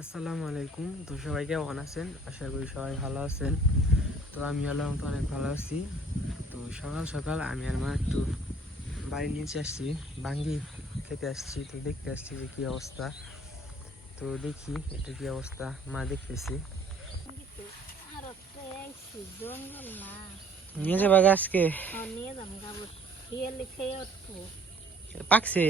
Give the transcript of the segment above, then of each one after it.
আসসালামু আলাইকুম। তো সবাই কেমন আছেন? আশা করি সবাই ভালো আছেন। তো আমি আলহামদুলিল্লাহ অনেক ভালো আছি। তো সকাল সকাল আমি আর মা একটু বাড়ির নিচে আসছি, বাঙ্গি খেতে আসছি। তো দেখতে আসছি যে কী অবস্থা। তো দেখি এটা কী অবস্থা, মা দেখতেছি। নিয়ে যাবা গাছকে? পাকছে?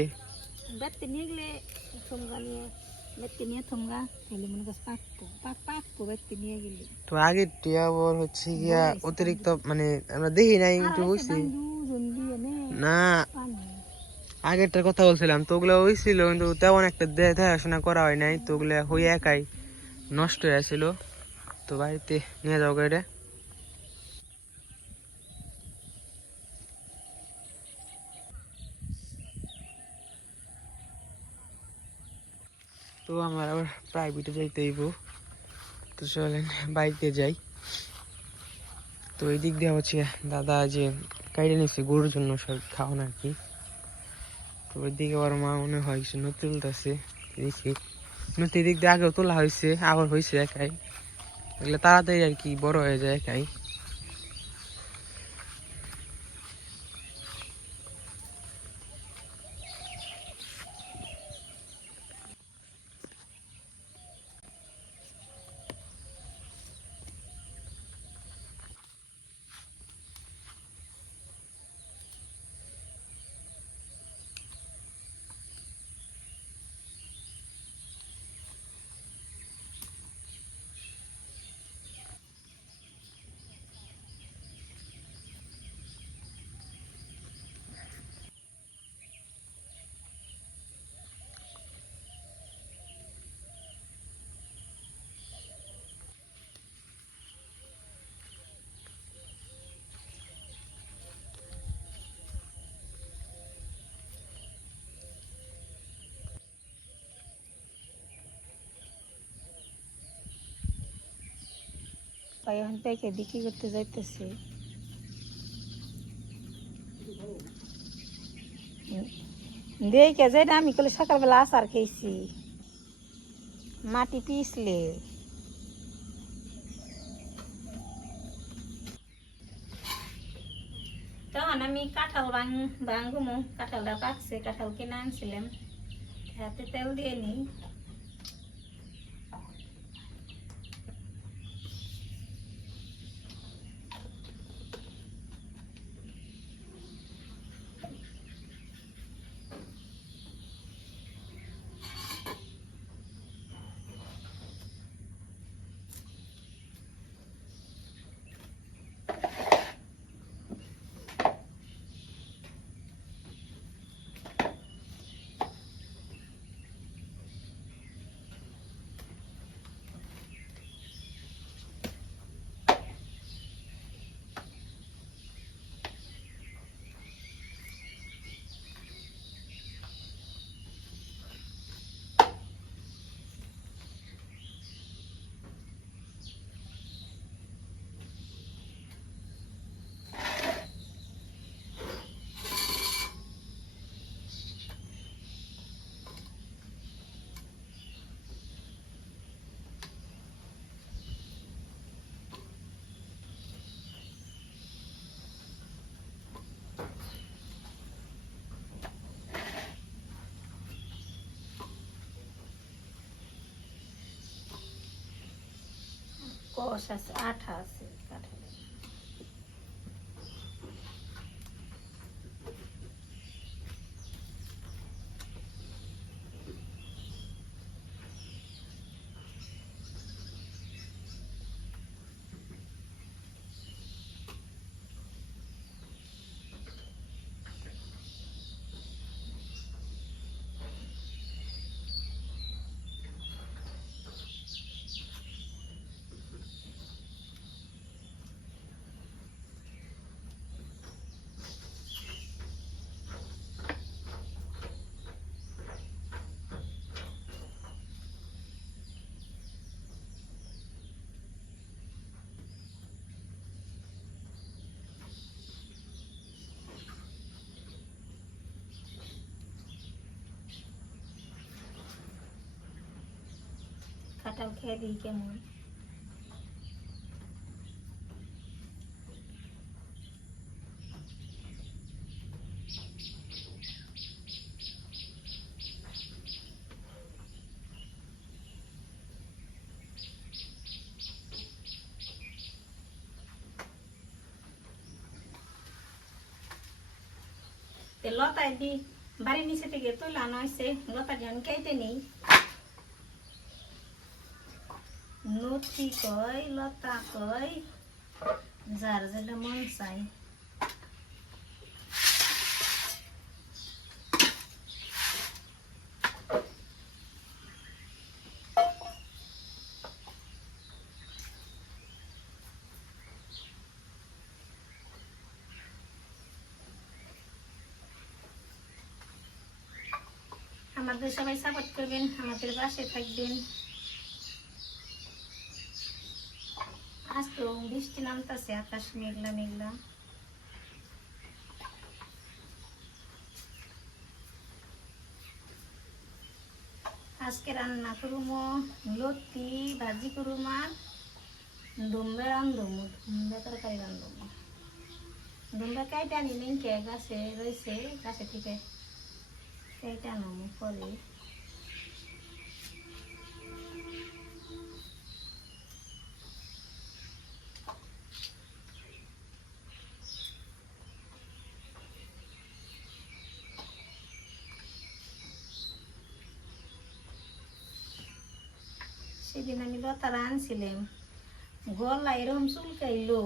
তো আগের টিয়া বর হচ্ছে গিয়া অতিরিক্ত, মানে আমরা দেখি নাই, একটু বুঝছি না। আগেরটার কথা বলছিলাম, তো ওগুলো হয়েছিল কিন্তু তেমন একটা দেখাশোনা করা হয় নাই, তো ওগুলো হয়ে একাই নষ্ট হয়ে আসছিল। তো বাড়িতে নিয়ে যাও গাড়িটা। তো আমার আবার প্রাইভেটে যাইতে হইব, তো চলেন বাইকে যাই। তো এই দিক দিয়ে হচ্ছে দাদা যে কাইটে নিচ্ছে গরুর জন্য সব খাওয়ান আর কি। তো ওই দিকে আবার মা মনে হয় কিছু নতুন তুলতেছে, দেখি নতুন দিক দিয়ে আগেও তোলা হয়েছে, আবার হয়েছে একাই। এগুলো তাড়াতাড়ি আর কি বড় হয়ে যায় একাই। এখন প্যাকে বিক্রি করতে যাইতেছে। দেখে যাই না, আমি কলে সকালবেলা আচার খেয়েছি মাটি পিছলে। তখন আমি কাঁঠাল ভাঙবো, কাঁঠালটা পাকছে, কাঁঠাল কিনে আনছিলাম, হাতে তেল দিয়ে নিই। কষ আছে, আঠা আছে কাঁঠালে। কাঁঠাল খেয়ে দিই কেমন। লতায় দি বাড়ির নিচে থেকে তুলে আনা হয়েছে, লতা জন কেটে নেই। নতি কয় লতা কয় যার যেটা মন চাই। আমাদের সবাই সাপোর্ট করবেন, আমাদের পাশে থাকবেন। আজ তো বৃষ্টি নামতেছে, আকাশ মেঘলা মেঘলা। আজকে রান্না করবো লতি ভাজি করবো আর দুম্বে রান্ধবো, দুম্বে তরকারি রান্ধবো। দুম্বে কাইটা আনি নিনকে গাছে রয়েছে, গাছে থেকে কাইটা আনবো পরে। সেদিন আমি লতারা আনছিলাম, গলা এরকম চুলকাইলো।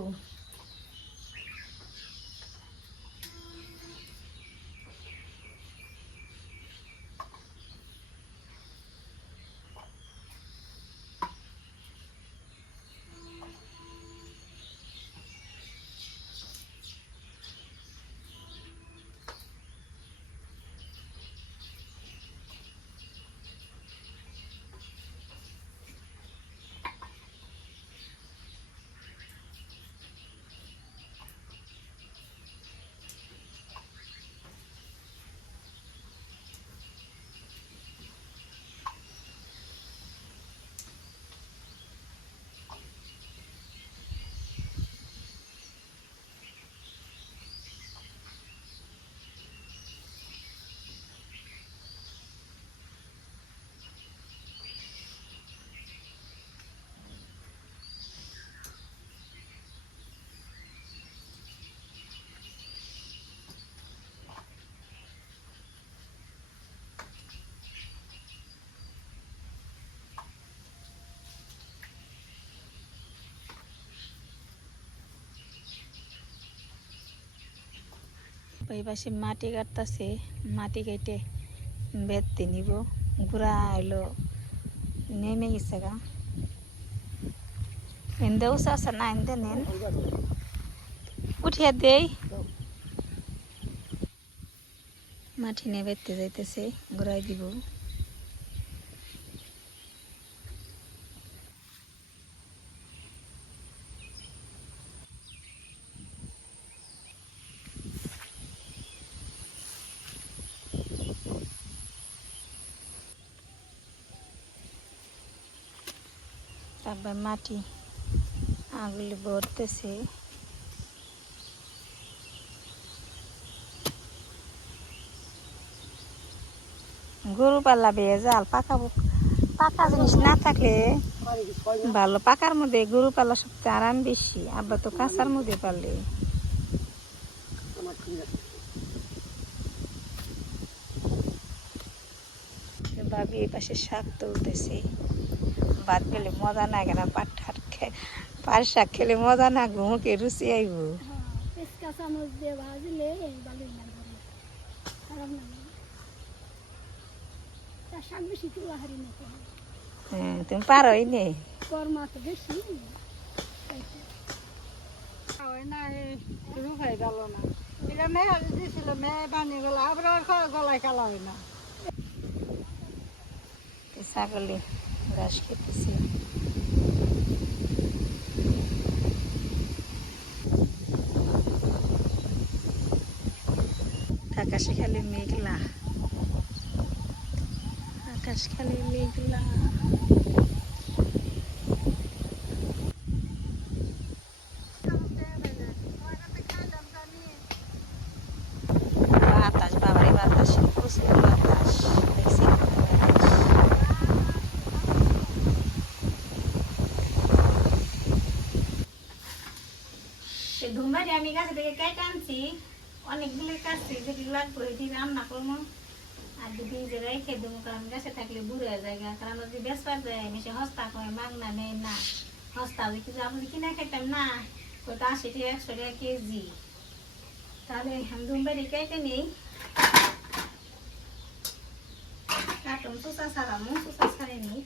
ওই পাশে মাটি কাটতেছে, মাটি কেটে বেঁধতে নিব। ঘুরা এলো নেমে গেছে গা, এনদেও আছে না, এনদে নেন উঠিয়ে দেই। মাটি নিয়ে বেঁধতে যাইতেছে, ঘুরাই দিব। তারপর মাটি আগুলি ভরতেছে। গরু পাল্লা বেজাল, পাকা জিনিস না থাকলে ভালো। পাকার মধ্যে গরু পাল্লা সবচেয়ে আরাম বেশি, আবার তো কাঁচার মধ্যে পারলে। ভাবি এই পাশে শাক তুলতেছে। ভাত খেলে মজা না কেন, পাট শাক খেলে মজা না, মুখে রুচি আইব। হ্যাঁ, তুমি পারোই নে। ছাগলে ঘাস খেতেছে। আকাশে খালি মেঘলা, আকাশ খালি মেঘলা। দুম্বাটি আমি গাছ থেকে কেটে আনছি, অনেকগুলো কাটছি, যেটি লাগবে এটি রান্না করবো। আর যদি যে রেখে দেবো, কারণ গাছে থাকলে বুড়ে যায়, কারণ যদি বেসবার যায় বেশি হস্তা করে মাগনা নেই না, হস্তা কিছু আপনি কিনে খেতাম না, ওটা 80 টাকা 100 টাকা কেজি। তাহলে আমি দুম্বাটি কেটে নিই, কাটুন চুষা ছাড়ামো, চুষা ছাড়ে নিই।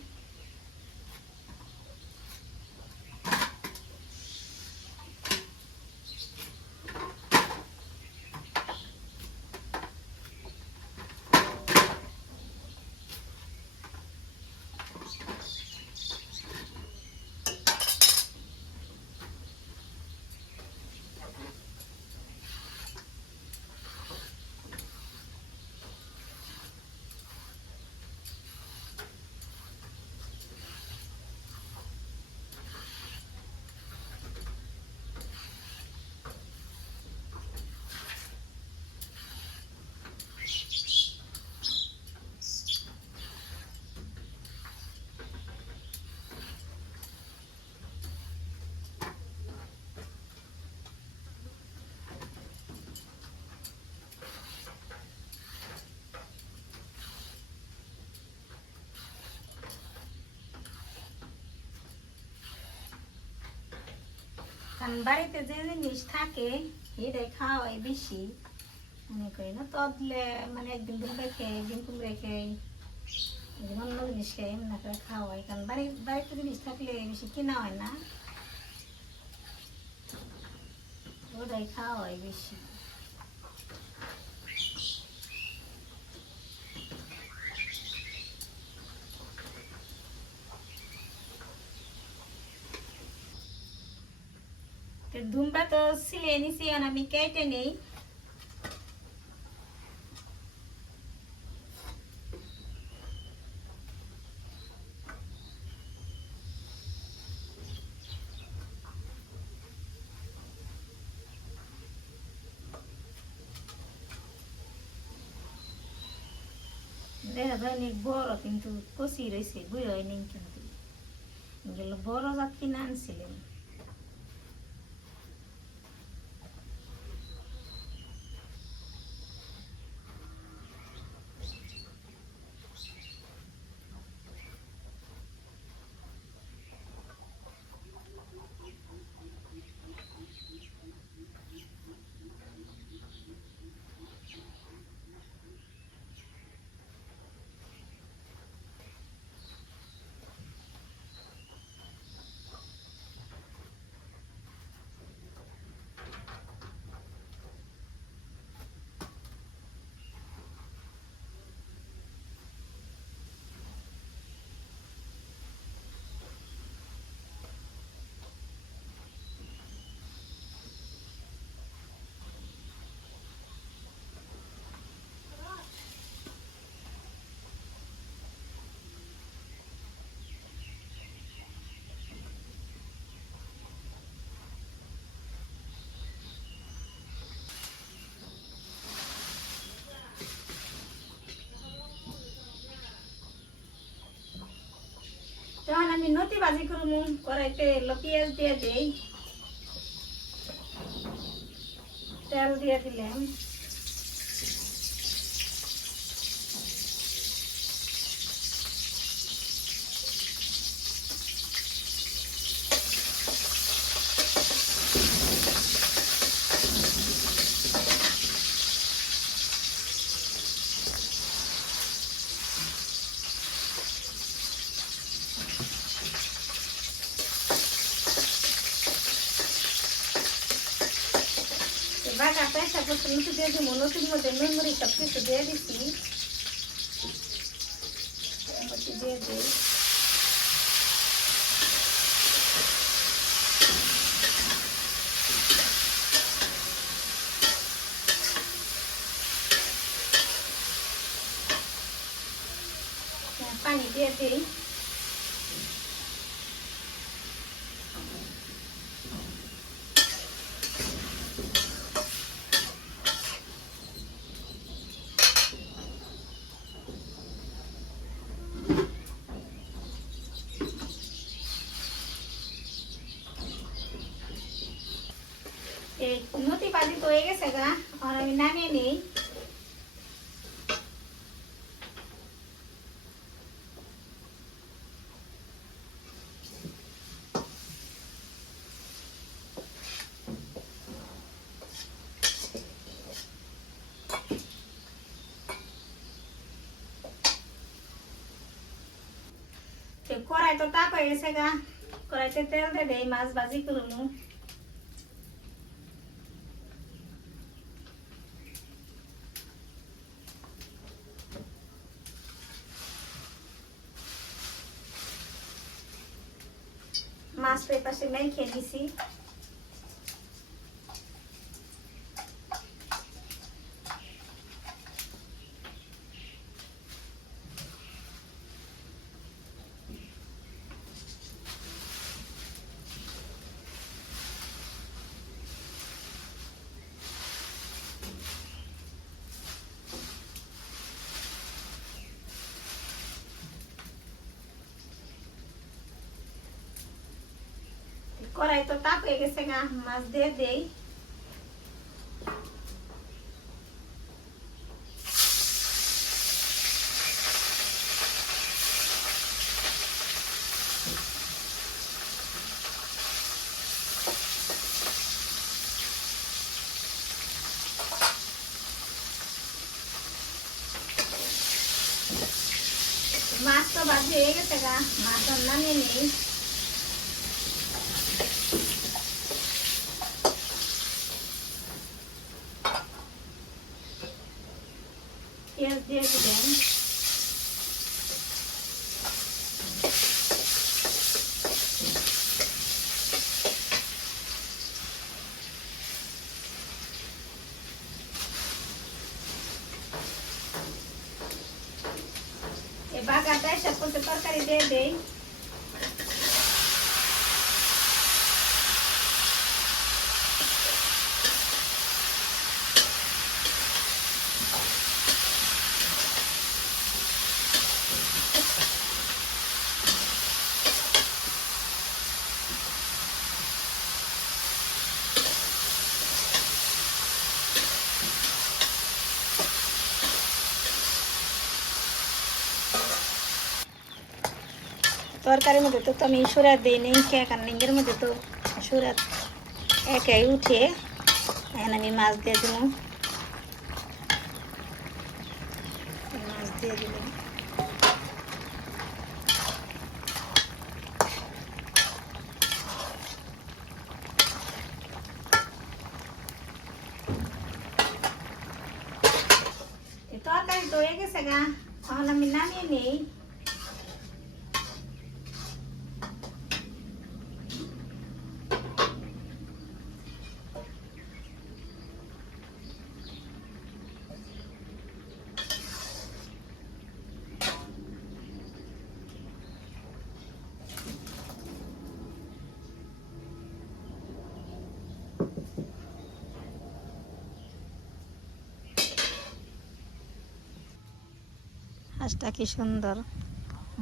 কারণ বাড়িতে যে জিনিস থাকে এটাই খাওয়াই বেশি, মনে করি না তদলে মানে একদিন দুপুরে খেয়ে একদিন কুমড়ে খেয়ে অন্য জিনিস খেয়ে এমন করে খাওয়াই, কারণ বাড়িতে জিনিস থাকলে বেশি কেনা হয় না, ওটাই খাওয়াই বেশি। ধুমটা তো সিলে নিছি, আমি কেটে নেই। দেখা যায় অনেক বড়, কিন্তু কচি রয়েছে, বুড়ো হয়নি, কিন্তু এগুলো বড় জাত কিনে আনছিলেন। তখন আমি নতি ভাজি করবো, কড়াইতে পেঁয়াজ দিয়ে দেই, তেল দিয়ে দিলাম, বাটা পেঁচা করতে নতুন দিয়ে দিব, নতুন মধ্যে নুন মরিচ সব কিছু দিয়ে দিচ্ছি, দিয়ে দিই। পানি দিয়ে দিই, এই নতি বাজি তো হয়ে গেছে গা, আর আমি নামিয়ে নেই। কড়াই তো তাপ হয়ে গেছে গা, কড়াইতে তেল দিয়ে দেই, মাছ ভাজি করবো। মাছ তো এপাশে মেখে দিছি। কড়াই তো তাপ হয়ে গেছে গা, মাছ দিয়ে দেই। মাছ তো ভাজি হয়ে গেছে গা, মাছ নামিয়ে নেই। পেঁয়াজ দিয়ে দিবেন। এই বাগারটা এসব করতে তরকারি দিয়ে দেই। তরকারির মধ্যে তো আমি সুরাত দিই নি, কারণ নিঙ্গের মধ্যে তো সুরাত একাই উঠে। এখন আমি মাছ দিয়ে দিলাম, মাছ দিয়ে দিলাম। তরকারি তো হয়ে গেছে গা, এখন আমি নামিয়ে নেই। হাঁসটা কি সুন্দর,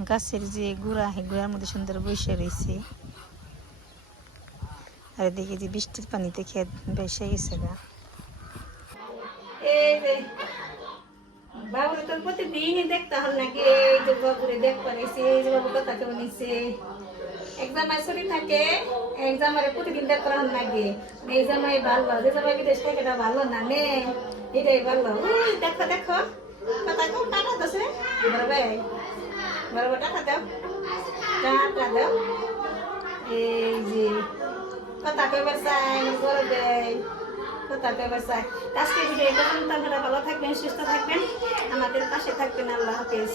গাছের যে গুড়া, সেই গুড়ার মধ্যে সুন্দর বসে রয়েছে। আর এদিকে যে বৃষ্টির পানিতে খেত বেসে গেছে গা। এই যে বাবুরে তো প্রতিদিনই দেখতে হল নাকি, এই যে বাবুরে দেখতে নিছে, এই যে বাবু কথা কেউ নিছে। এক্সাম ছুটি থাকে, এক্সামে প্রতিদিন দেখতে হল নাকি। এই জামাই ভালো, যে জামাই বিদেশ থেকে এটা ভালো না নে, এটাই ভালো। ওই দেখো দেখো কথা কেউ টাকা দোষে বরাবে, বরাবর টাকা দাও, টাকা দাও। এই যে কথা কেবার চাই বড় দেয়, কথা কেবার চাই। আজকে ভিডিও এটা ভালো থাকবেন, সুস্থ থাকবেন, আমাদের পাশে থাকবেন। আল্লাহ হাফেজ।